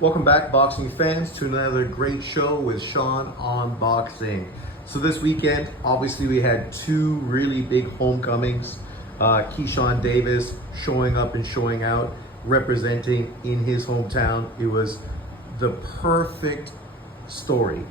Welcome back, boxing fans, to another great show with Sean on Boxing. So this weekend, obviously, we had two really big homecomings. Keyshawn Davis showing up and showing out, representing in his hometown. It was the perfect story.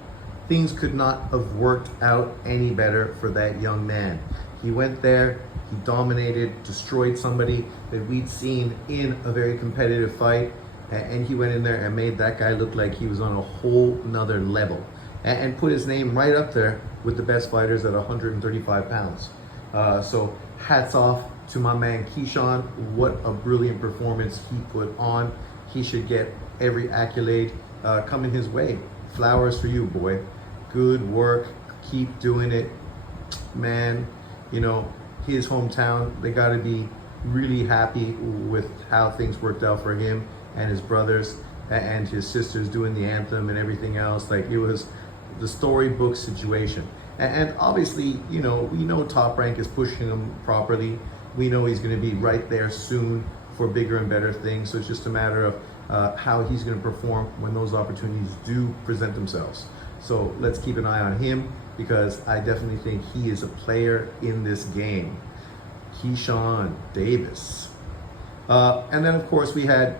Things could not have worked out any better for that young man. He went there, he dominated, destroyed somebody that we'd seen in a very competitive fight, and he went in there and made that guy look like he was on a whole nother level, and put his name right up there with the best fighters at 135 pounds. So hats off to my man Keyshawn. What a brilliant performance he put on. He should get every accolade coming his way. Flowers for you, boy. Good work. Keep doing it, man. You know, his hometown, they got to be really happy with how things worked out for him and his brothers and his sisters doing the anthem and everything else. Like, it was the storybook situation. And obviously, you know, we know Top Rank is pushing him properly. We know he's going to be right there soon for bigger and better things. So it's just a matter of how he's going to perform when those opportunities do present themselves. So let's keep an eye on him, because I definitely think he is a player in this game. Keyshawn Davis. And then, of course, we had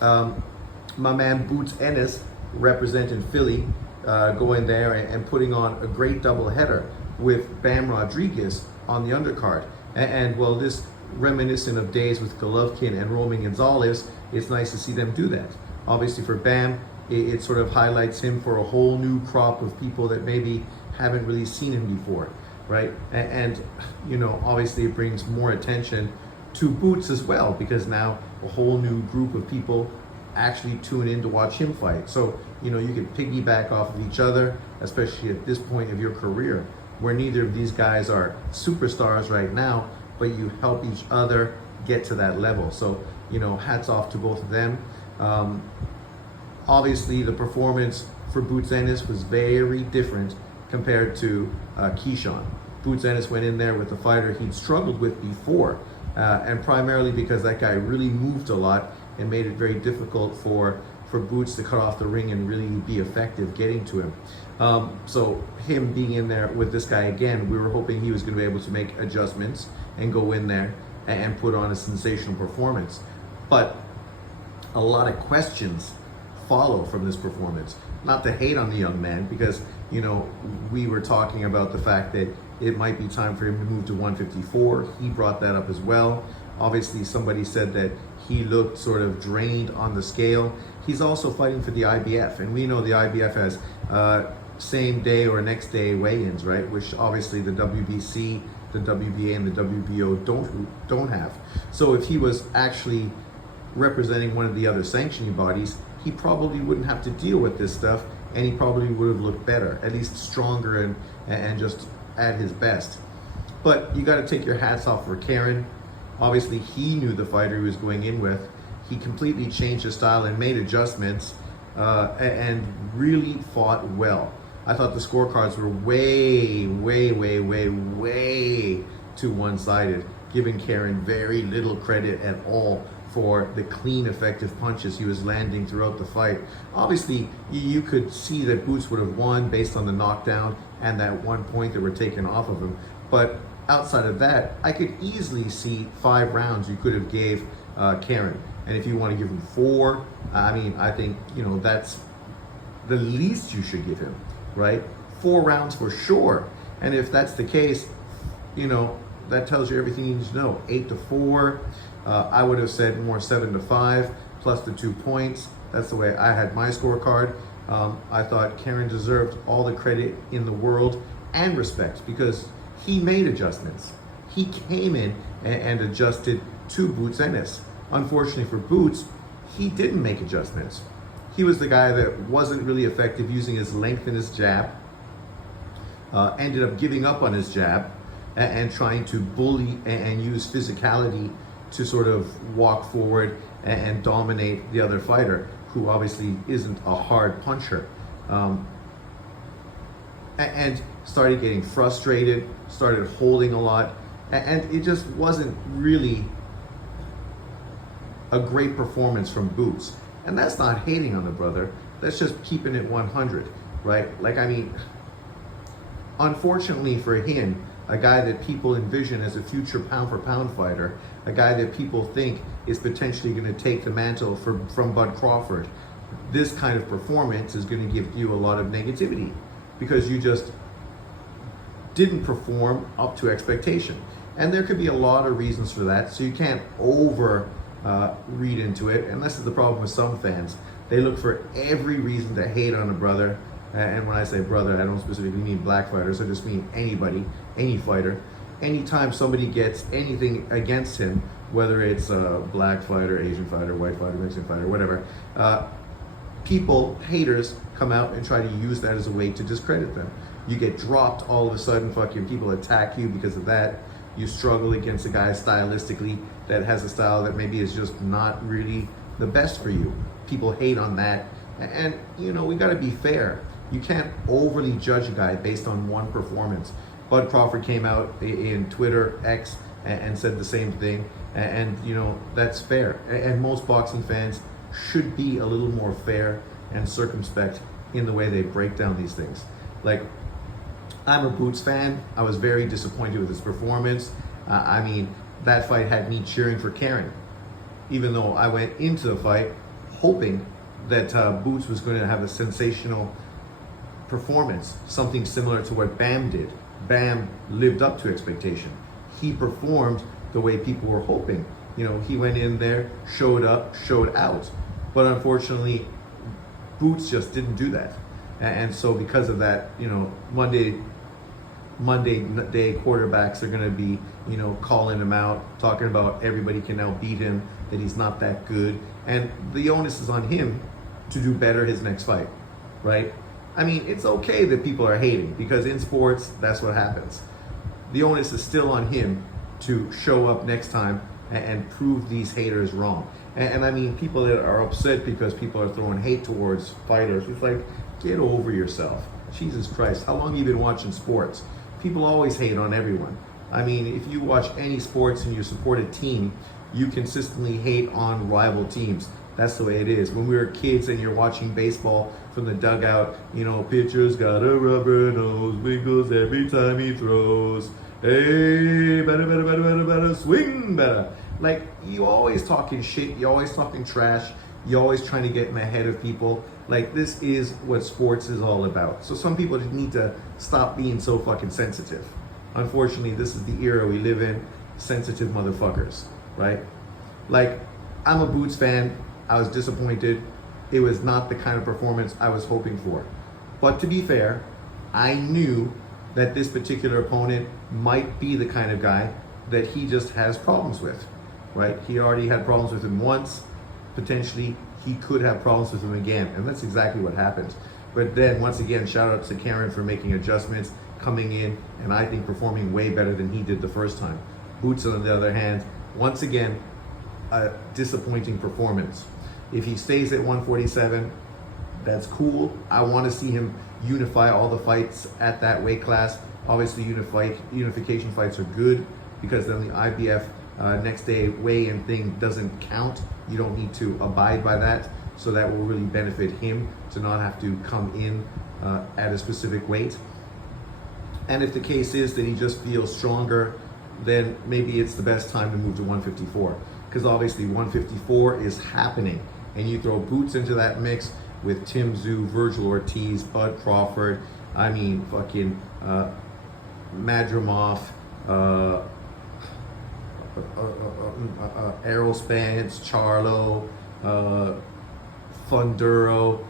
my man Boots Ennis representing Philly, going there and putting on a great doubleheader with Bam Rodriguez on the undercard. And well, this reminiscent of days with Golovkin and Roman Gonzalez, it's nice to see them do that. Obviously for Bam, it sort of highlights him for a whole new crop of people that maybe haven't really seen him before, right? And you know, obviously it brings more attention to Boots as well, because now a whole new group of people actually tune in to watch him fight. So, you know, you can piggyback off of each other, especially at this point of your career, where neither of these guys are superstars right now, but you help each other get to that level. So, you know, hats off to both of them. Obviously, the performance for Boots Ennis was very different compared to Keyshawn. Boots Ennis went in there with a fighter he'd struggled with before, and primarily because that guy really moved a lot and made it very difficult for Boots to cut off the ring and really be effective getting to him. So him being in there with this guy again, we were hoping he was going to be able to make adjustments and go in there and put on a sensational performance. But a lot of questions follow from this performance. Not to hate on the young man, because, you know, we were talking about the fact that it might be time for him to move to 154. He brought that up as well. Obviously, somebody said that he looked sort of drained on the scale. He's also fighting for the IBF, and we know the IBF has same day or next day weigh-ins, right? Which obviously the WBC, the WBA, and the WBO don't have. So if he was actually representing one of the other sanctioning bodies, he probably wouldn't have to deal with this stuff, and he probably would have looked better, at least stronger and just at his best. But you got to take your hats off for Karen. Obviously, he knew the fighter he was going in with. He completely changed his style and made adjustments, and really fought well. I thought the scorecards were way too one-sided, giving Karen very little credit at all for the clean, effective punches he was landing throughout the fight. Obviously, you could see that Boots would have won based on the knockdown and that 1 point that were taken off of him. But outside of that, I could easily see 5 rounds you could have gave Karen. And if you want to give him 4, I mean, I think, you know, that's the least you should give him, right? 4 rounds for sure. And if that's the case, you know, that tells you everything you need to know. 8-4. I would have said more 7-5 plus the 2 points. That's the way I had my scorecard. I thought Karen deserved all the credit in the world and respect, because he made adjustments. He came in and adjusted to Boots Ennis. Unfortunately for Boots, he didn't make adjustments. He was the guy that wasn't really effective using his length and his jab, ended up giving up on his jab and trying to bully and use physicality to sort of walk forward and dominate the other fighter, who obviously isn't a hard puncher. And started getting frustrated, started holding a lot, and it just wasn't really a great performance from Boots. And that's not hating on the brother. That's just keeping it 100, right? Like, I mean, unfortunately for him, a guy that people envision as a future pound for pound fighter, a guy that people think is potentially going to take the mantle from Bud Crawford, this kind of performance is going to give you a lot of negativity because you just didn't perform up to expectation. And there could be a lot of reasons for that, so you can't over read into it. And this is the problem with some fans. They look for every reason to hate on a brother. And when I say brother, I don't specifically mean black fighters. I just mean anybody, any fighter. Anytime somebody gets anything against him, whether it's a black fighter, Asian fighter, white fighter, Mexican fighter, whatever, haters come out and try to use that as a way to discredit them. You get dropped all of a sudden, fucking people attack you because of that. You struggle against a guy stylistically that has a style that maybe is just not really the best for you. People hate on that. And you know, we gotta be fair. You can't overly judge a guy based on one performance. Bud Crawford came out in Twitter, X, and said the same thing. And you know, that's fair. And most boxing fans should be a little more fair and circumspect in the way they break down these things. Like, I'm a Boots fan. I was very disappointed with his performance. I mean, that fight had me cheering for Karen, even though I went into the fight hoping that Boots was going to have a sensational performance, something similar to what Bam did. Bam lived up to expectation. He performed the way people were hoping. You know, he went in there, showed up, showed out. But unfortunately, Boots just didn't do that. And so because of that, you know, Monday day quarterbacks are going to be, you know, calling him out, talking about everybody can now beat him, that he's not that good. And the onus is on him to do better his next fight, right? I mean, it's okay that people are hating because in sports, that's what happens. The onus is still on him to show up next time and prove these haters wrong. And I mean, people that are upset because people are throwing hate towards fighters, it's like, get over yourself. Jesus Christ, how long have you been watching sports? People always hate on everyone. I mean, if you watch any sports and you support a team, you consistently hate on rival teams. That's the way it is. When we were kids and you're watching baseball from the dugout, you know, pitcher's got a rubber nose, wiggles every time he throws. Hey, better, swing better. Like, you always talking shit, you always talking trash, you're always trying to get in the head of people. Like, this is what sports is all about. So some people just need to stop being so fucking sensitive. Unfortunately, this is the era we live in, sensitive motherfuckers, right? Like, I'm a Boots fan. I was disappointed. It was not the kind of performance I was hoping for. But to be fair, I knew that this particular opponent might be the kind of guy that he just has problems with, right? He already had problems with him once. Potentially, he could have problems with him again. And that's exactly what happened. But then, once again, shout out to Karen for making adjustments, coming in, and I think performing way better than he did the first time. Boots, on the other hand, once again, a disappointing performance. If he stays at 147, that's cool. I want to see him unify all the fights at that weight class. Obviously, unification fights are good because then the IBF next day weigh-in thing doesn't count. You don't need to abide by that. So that will really benefit him to not have to come in at a specific weight. And if the case is that he just feels stronger, then maybe it's the best time to move to 154. Because obviously 154 is happening. And you throw Boots into that mix with Tim Tszyu, Virgil Ortiz, Bud Crawford, I mean, fucking Madrimov, Errol Spence, Charlo, Funduro,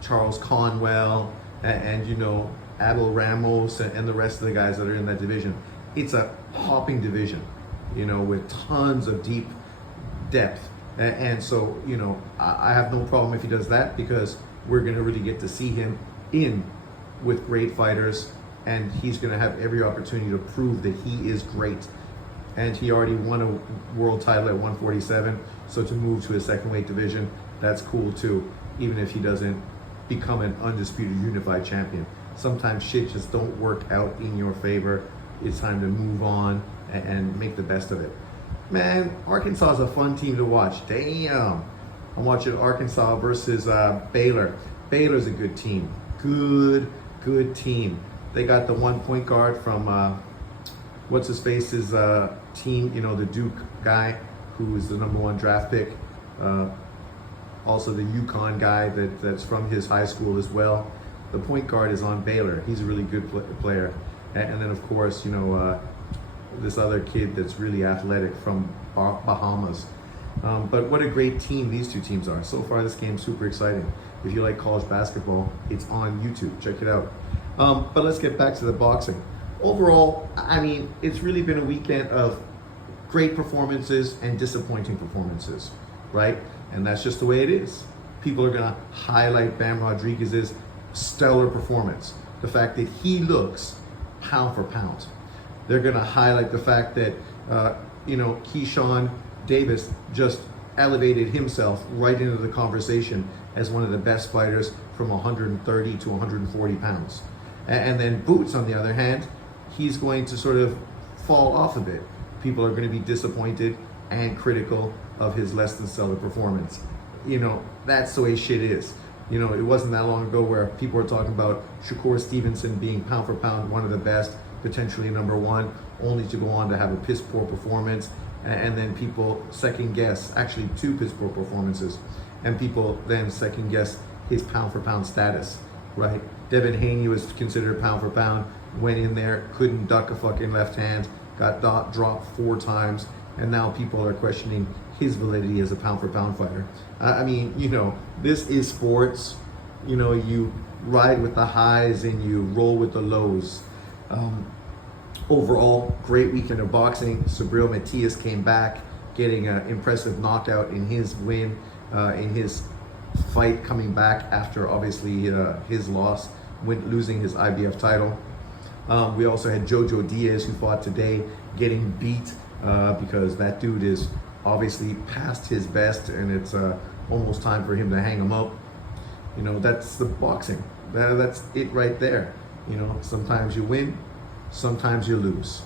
Charles Conwell, and you know, Abel Ramos and the rest of the guys that are in that division. It's a hopping division, you know, with tons of deep depth. And so, you know, I have no problem if he does that because we're going to really get to see him in with great fighters and he's going to have every opportunity to prove that he is great. And he already won a world title at 147, so to move to a second weight division, that's cool too, even if he doesn't become an undisputed unified champion. Sometimes shit just don't work out in your favor. It's time to move on and make the best of it. Man, Arkansas is a fun team to watch. Damn. I'm watching Arkansas versus Baylor. Baylor's a good team. Good team. They got the one point guard from what's his face's team, you know, the Duke guy who is the #1 draft pick. Also the UConn guy that's from his high school as well. The point guard is on Baylor. He's a really good player. And then of course, you know, this other kid that's really athletic from Bahamas. But what a great team these two teams are. So far this game's super exciting. If you like college basketball, it's on YouTube. Check it out. But let's get back to the boxing. Overall, I mean, it's really been a weekend of great performances and disappointing performances, right? And that's just the way it is. People are gonna highlight Bam Rodriguez's stellar performance. The fact that he looks pound for pound. They're gonna highlight the fact that, you know, Keyshawn Davis just elevated himself right into the conversation as one of the best fighters from 130 to 140 pounds. And then Boots, on the other hand, he's going to sort of fall off a bit. People are going to be disappointed and critical of his less than stellar performance. You know, that's the way shit is. You know, it wasn't that long ago where people were talking about Shakur Stevenson being pound for pound one of the best, potentially #1, only to go on to have a piss poor performance. And then people second guess, actually 2 piss poor performances, and people then second guess his pound for pound status, right? Devin Haney was considered pound for pound, went in there, couldn't duck a fucking left hand, got dropped 4 times, and now people are questioning his validity as a pound for pound fighter. I mean, you know, this is sports. You know, you ride with the highs and you roll with the lows. Overall, great weekend of boxing. Subriel Matias came back, getting an impressive knockout in his win, in his fight coming back after obviously his loss, losing his IBF title. We also had Jojo Diaz, who fought today, getting beat because that dude is obviously past his best, and it's almost time for him to hang him up. You know, that's the boxing. That's it right there. You know, sometimes you win, sometimes you lose.